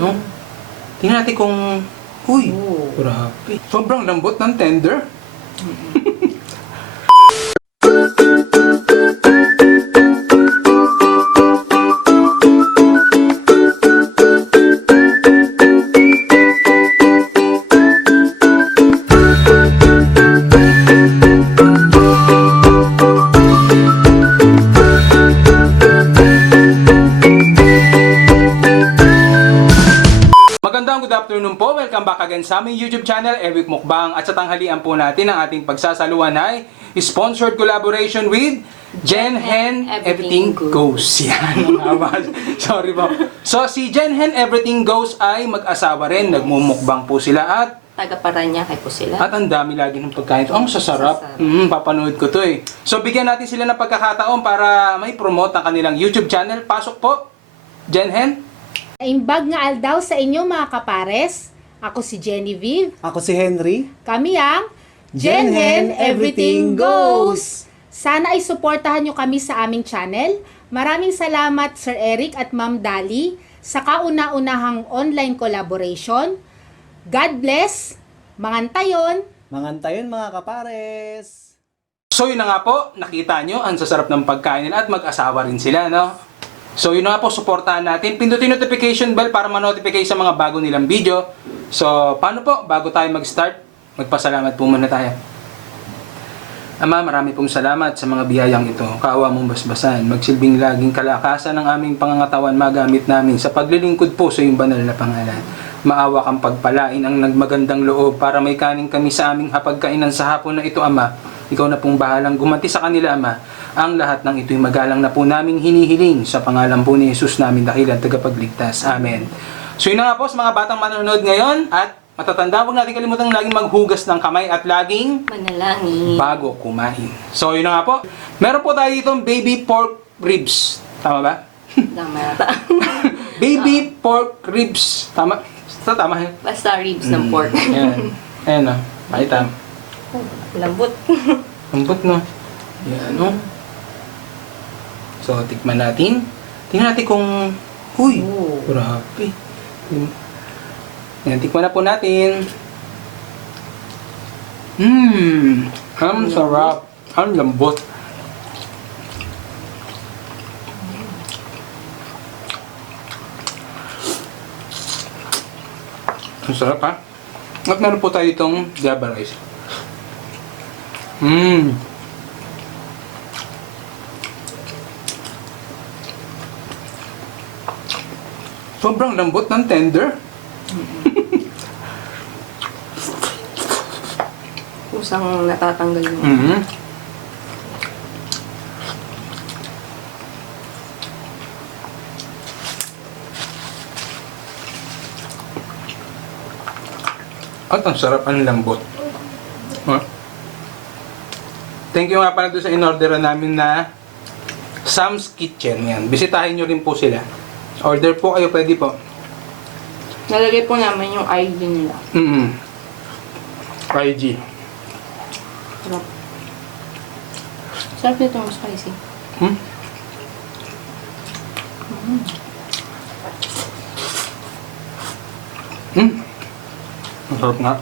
no? Tingnan natin kung... Uy, grabe. Sobrang lambot ng tender. Good afternoon po. Welcome back again sa aming YouTube channel, Eric Mukbang. At sa tanghalian po natin, ang ating pagsasaluhan ay sponsored collaboration with Jen Hen Everything Goes. Yan. Sorry po. So, si Jen Hen Everything Goes ay mag-asawa rin. Nagmumukbang po sila at taga-Paranaque po sila. At ang dami lagi ng pagkain ito. Ang sasarap. Papanood ko to eh. So, bigyan natin sila ng pagkakataon para may promote ang kanilang YouTube channel. Pasok po, Jen Hen. Imbag nga aldaw sa inyo mga kapares. Ako si Genevieve. Ako si Henry. Kami ang Jen Hen Everything Goes. Sana ay suportahan nyo kami sa aming channel. Maraming salamat Sir Eric at Ma'am Dali sa kauna-unahang online collaboration. God bless. Mangantayon. Mangantayon mga kapares. So yun na nga po, nakita nyo ang sasarap ng pagkain nila at mag-asawa rin sila, no? So yun na nga po, suportahan natin. Pindutin notification bell para ma-notify sa mga bago nilang video. So paano po, bago tayo mag-start, magpasalamat po muna tayo. Ama, marami pong salamat sa mga biyayang ito. Kaawa mong basbasan, magsilbing laging kalakasan ng aming pangangatawan magamit namin sa paglilingkod po sa iyong banal na pangalan. Maawa kang pagpalain ang nagmagandang loob para may kanin kami sa aming hapagkainan sa hapon na ito, Ama. Ikaw na pong bahalang gumanti sa kanila, Ama. Ang lahat ng ito'y magalang na po naming hinihiling sa pangalan po ni Jesus namin dakilang tagapagligtas. Amen. So yun na nga po sa mga batang manonood ngayon at matatanda, huwag natin kalimutang laging maghugas ng kamay at laging manalangin bago kumain. So yun na nga po. Meron po tayo ditong baby pork ribs. Tama ba? Tama yata. Baby pork ribs. Tama? Tama. Basta ribs ng pork. Ayan. Ayan o. Makita. Lambot. Lambot no. Ayan o. So, tikman natin. Tingnan natin kung... Uy! Grabe. Ayan, tikman na po natin. Ang sarap. Ang lambot. Ang sarap ha. At meron po tayo itong java rice. Sobrang lambot ng tender. Kusang natatanggal yung... At ang sarap, ang lambot. Huh? Thank you nga pala doon sa in-orderan namin na Sam's Kitchen. Yan. Bisitahin nyo rin po sila. Order po kayo, pwede po. Nalagay po namin yung ID nila. IG. Sarap. Sarap nito yung spicy. Ang sarap nga.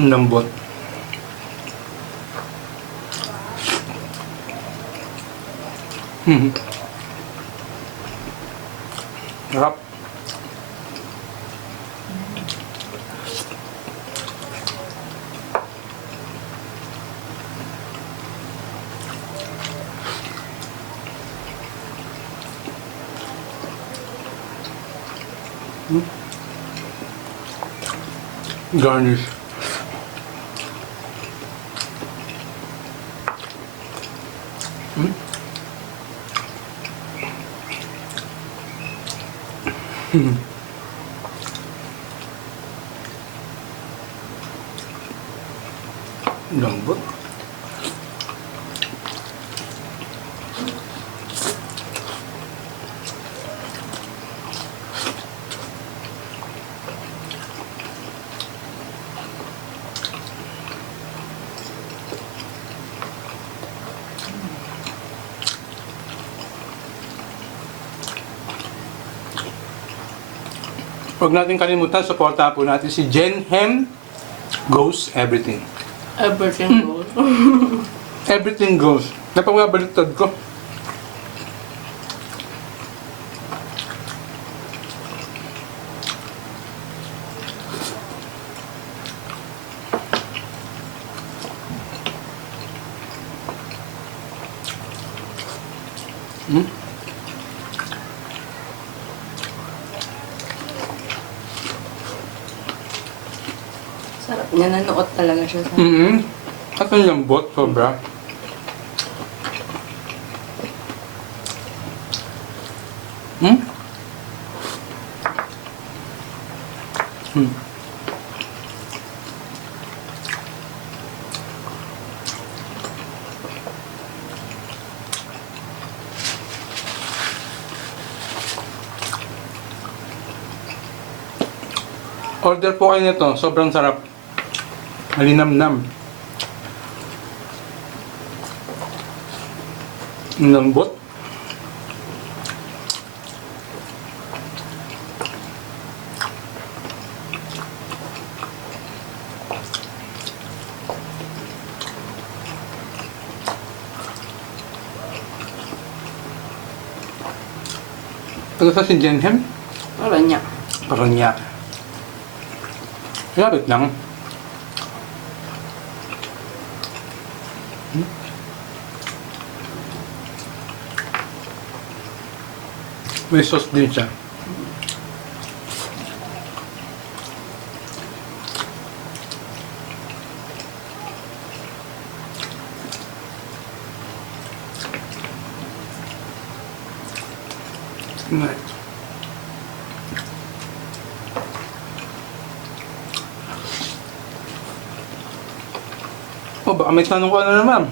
Ang lambot. Sarap. Garnish. Lambot. Huwag natin kalimutan, supportahan po natin si Jen Hem Goes Everything. Everything goes. Everything goes. Napagabaliktad ko. Hmm? Sarap niya, nanuot talaga siya sa... At ang lambot, sobra. Hmm? Hmm. Order po kayo nito, sobrang sarap. Malinamnam. Ang lambot. Taga sa si Jenhem? Parang niya. Paranya. Lapit lang. May sauce din siya. Nice. Oh, baka may tanong ko na naman.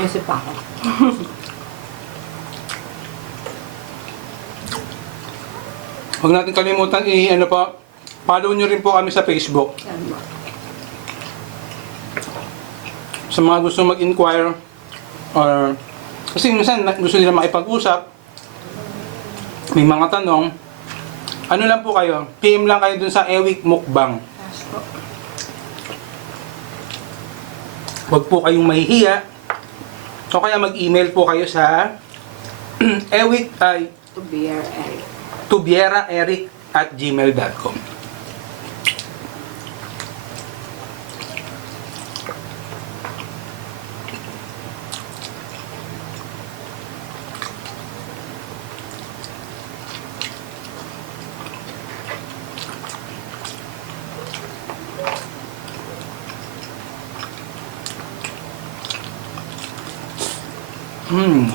Isip pa ako. Huwag natin kalimutan follow nyo rin po kami sa Facebook. Yan ba? Sa mga gusto mag-inquire or kasi minsan gusto nila makipag-usap, may mga tanong, ano lang po kayo, PM lang kayo dun sa Ewik Mukbang. Yes po. Huwag po kayong mahihiya. O kaya mag-email po kayo sa ewik ay Tubieraeric. tubieraeric@gmail.com. Hmm.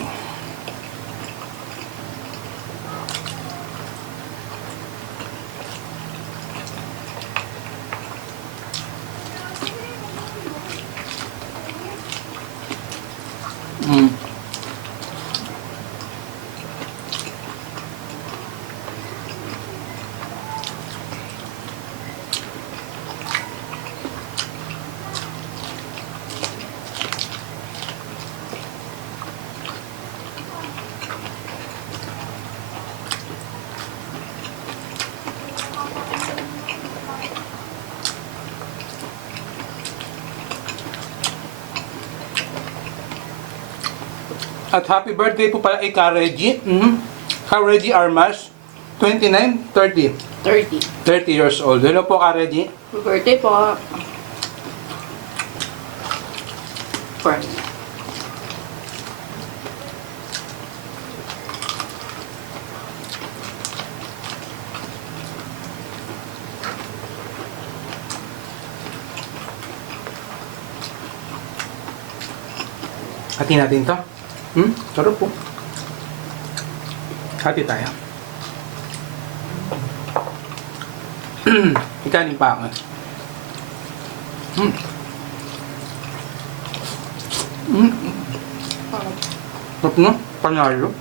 Hmm. At happy birthday po pala kay Ka-Reggie. Ka-Reggie Armas, 29, 30. 30. 30 years old. Hello po, Ka-Reggie. Birthday po. For me. Hati natin to. Sarap po. Hati tayo. Ikanin pa ako. Sarap na. Panalo.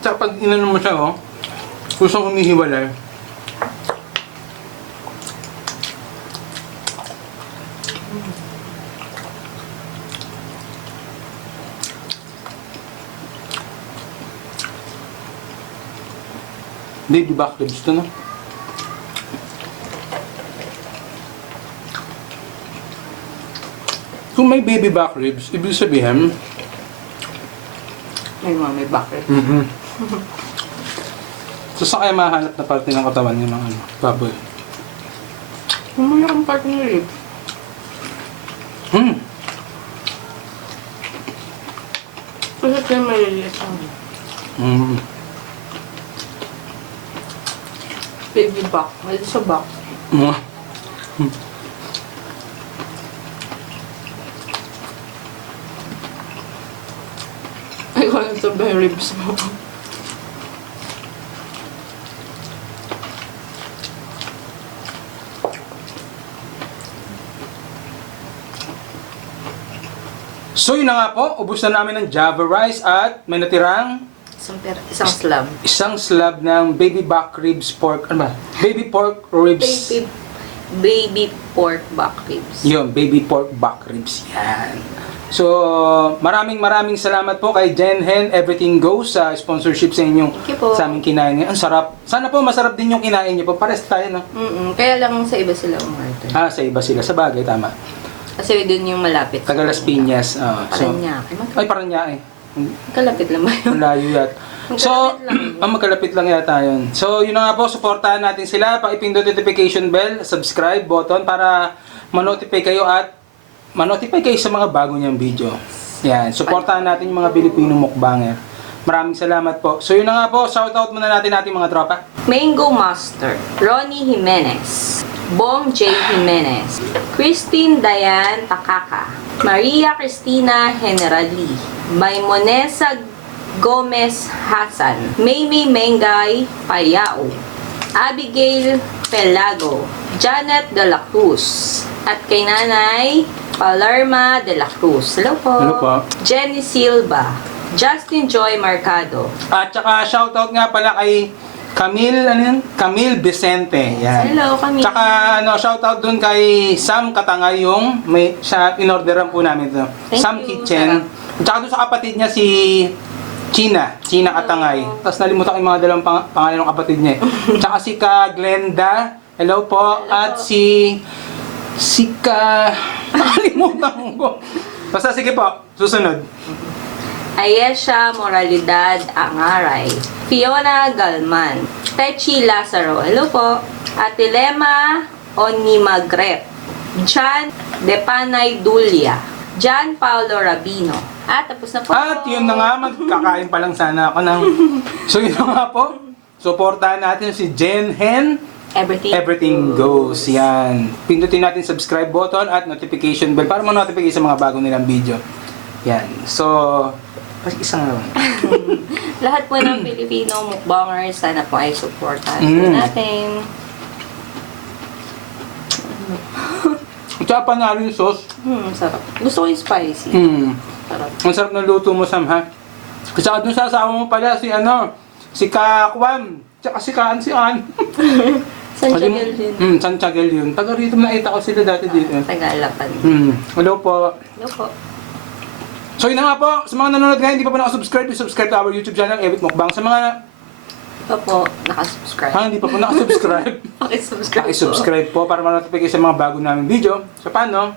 Tsaka pag inanon mo siya, kusang humihiwalay. Baby back ribs to, no? Kung may baby back ribs, ibig sabihin, May bakit. so saan kaya mahanap na parte ng katawan yung mga baboy? Mamaya kang part ng rib. Kasi ito yung maliliit ang baby back. Maliliit sa back. Ay, ko lang sabihin ribs mo. So yun na nga po, ubos na namin ng Java rice at may natirang Isang slab. isang slab ng baby back ribs pork, ano ba? Baby pork ribs. Baby pork back ribs. Yun, baby pork back ribs. Yan. So, maraming salamat po kay Jenhen Everything Goes sa sponsorship sa inyong Thank you po. sa aming kinain. Ang sarap. Sana po masarap din yung kinain niyo po. Pares tayo, no? Kaya lang sa iba sila umorder. Sa iba sila. Sa bagay, tama. Kasi doon yung malapit. Taga Las Piñas. Paranaque. Ay, Paranaque. Kalapit lang ba yun? Ang layo yat. So, magkalapit lang yata yun. So, yun na nga po, supportahan natin sila. Pakipindot notification bell, subscribe button para ma-notify kayo at ma-notify kayo sa mga bago niyang video. Yan, supportahan natin yung mga Filipino mukbanger. Maraming salamat po. So, yun na nga po, shoutout muna natin ating mga tropa. Mango Master, Ronnie Jimenez, Bong J. Jimenez, Christine Diane Takaka, Maria Cristina Generali, Maimonesa Gomez Hasan, Maymay Mengay Payao, Abigail Pelago, Janet de la Cruz, at kay Nanay Palerma de la Cruz. Hello po. Hello po. Jenny Silva, Justin Joy Marcado. At saka shoutout nga pala kay Camille Vicente. Yan. Hello, Camille. Tsaka shoutout dun kay Sam Katangay yung may siya inorderan po namin ito. Thank Sam you. Kitchen. Tsaka dun sa kapatid niya si China Katangay. Tapos nalimutan ko yung mga dalawang pangalan ng kapatid niya. Tsaka si Glenda. Hello po. Hello At po. si nakalimutan ko. Basta sige po, susunod. Ayesha Moralidad Angaray, Fiona Galman, Techi Lazaro, hello po, Atilema Onimagret, Jan Depanay Dulia, Jan Paulo Rabino, at tapos na po. At yun na nga, magkakain pa lang sana ako ng... So yun na nga po, supportahan natin si Jenhen Everything Goes. Yan. Pindutin natin subscribe button at notification bell para ma-notify sa mga bago nilang video. Yan. So, isang lang. Lahat po ng Filipino mukbangers, sana po ay supportan po natin. Tsaka panalo yung sauce. Sarap. Gusto ko yung spicy. Sarap. Ang sarap ng luto mo, Sam, ha? Tsaka dun sa asawa mo pala, si Kakwan. Tsaka si An. Santiago din. Santiago yun. Taga rito, nakita ko sila dati dito. Tagalapan. Hello po. Hello po. So yun na nga po, sa mga nanonood ngayon, hindi pa nakasubscribe, subscribe to our YouTube channel, Evit Mukbang. Sa mga, Ito po, nakasubscribe. hindi pa nakasubscribe, Pakisubscribe po. subscribe po para ma-notify kayo sa mga bago namin video. So paano?